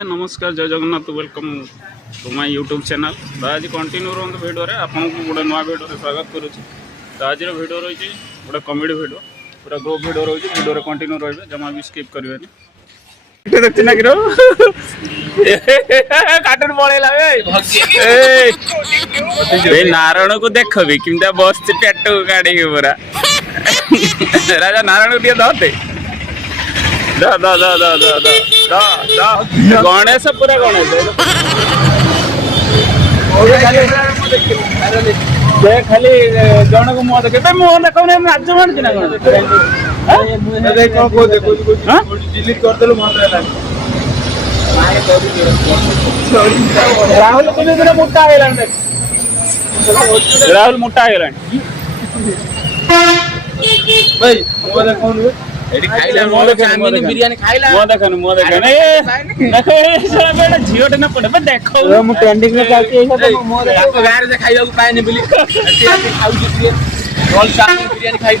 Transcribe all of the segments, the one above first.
नमस्कार जय Jagannath welcome to my YouTube channel. तो आज कंटिन्यू रहा भिडियो आपको गोटे नुआ भिडियो स्वागत करुच्ची। तो आज भिडियो रही गोटे कमेडी भिडियो पूरा ग्रुप भिडियो रही भिडियो कंटिन्यू रही जमा भी स्किप करेंगे। देखते ना कि कार्टून पड़ेगा नारायण को देख भी किमता बस पेट काढ़ पूरा राजा नारायण को दे गणेश पूरा गणेश खाली जन को मुह देखे मुह देख नाच मानती ना राहुल को मोटा राहुल मोटा भाई बिरियानी खाइला झीटे न पड़े देख ट्रेंडिंग में चलती गाड़ी खाइबा पाए बिरियानी खाई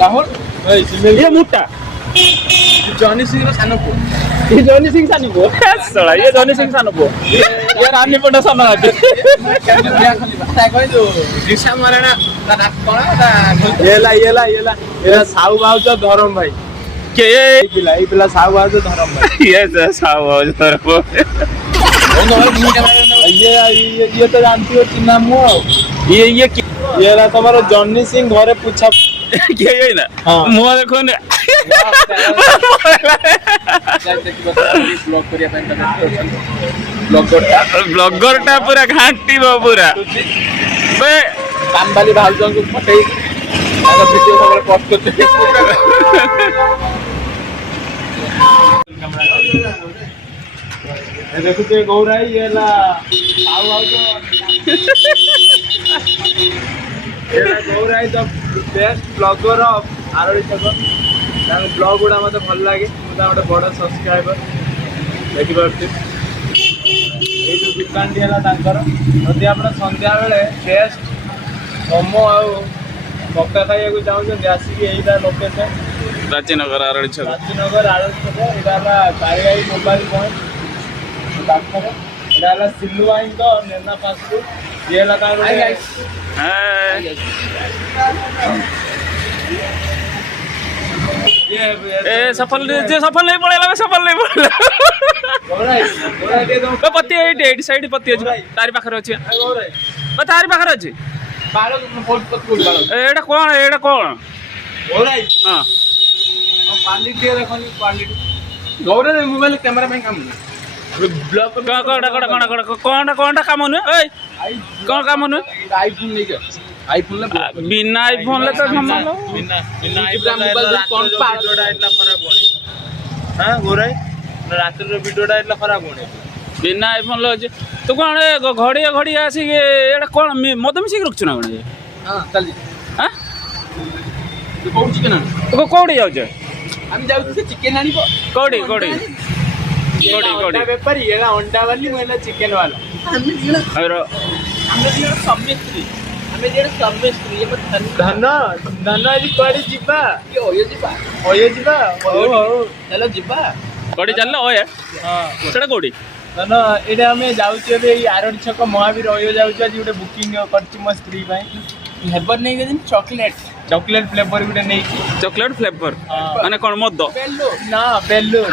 राहुल ये मोटा जॉनी सिंह सान पु ये जॉनी सिंह सान पु ये जॉनी सिंह सान पु ये रानी पटा सान दिशा माराना साहू बाउज धरम भाई के पिला साहू बाउज धरम भाई ये साहू बाउज धरम ये तो जानती हो चिन्ना मुँह ये तुम्हारा जॉनी सिंह घरे पूछा किए ना मुँह देखो ना ब्लॉगर टा पूरा घाटी पूरा कामबाली भाउजों को पठे वीडियो सब पोस्ट करते देखुते गौराई ये ला आउ आउ गौराई द बेस्ट ब्लॉगर ऑफ आरोड़ी छक ब्लॉग गुड़ा मत भल लगे गोटे बड़ सब्सक्राइबर देखी पार्टी ये जो दुकान है आप संध्या बेले बेस्ट मोमो आउ मक्का खाइबा चाहते आसिक यही लोकेशन प्राचीनगर आरोड़ी छक प्राचीनगर आरोड़ी छक यहाँ कारिगाई मोबाइल पॉइंट पाखे सिल्लू आई तो नेना फास्ट फूड ये सफल सफल नहीं पड़ेगा सफल नहीं पड़ेगा पति एट साइड पति अच्छे तारी पाखे अच्छे तारी पाखे अच्छे एटा कौन एटा कौन गौराई मोबाइल कैमरा में काम कौन काम नुहे कौन काम नुहे आईफोन बिना आईफोन तो रात भिडियोटा इतना खराब होने बिना आईफोन लो तू कौन घड़िया घड़िया आसिक एटा कौन मद मिसिक रखु ना कौन हाँ कौटी जाऊ आम जाऊ चिकेन आनी कौटी कौटी बेपारी अंडा वाली मैं चिकेन वाला स्वामी स्त्री धन धन आज कड़े जीवा चलो जीवा कड़े चल सेटा कौटी धन ये आम जाऊे आरोड़ी छक महावीर अयो जाऊँ आज गोटे बुकिंग कर मो स्त्री फ्लेवर नहीं गए चॉकलेट चॉकलेट फ्लेवर गोटे नहीं चॉकलेट फ्लेवर माने कौन मद ना बेलून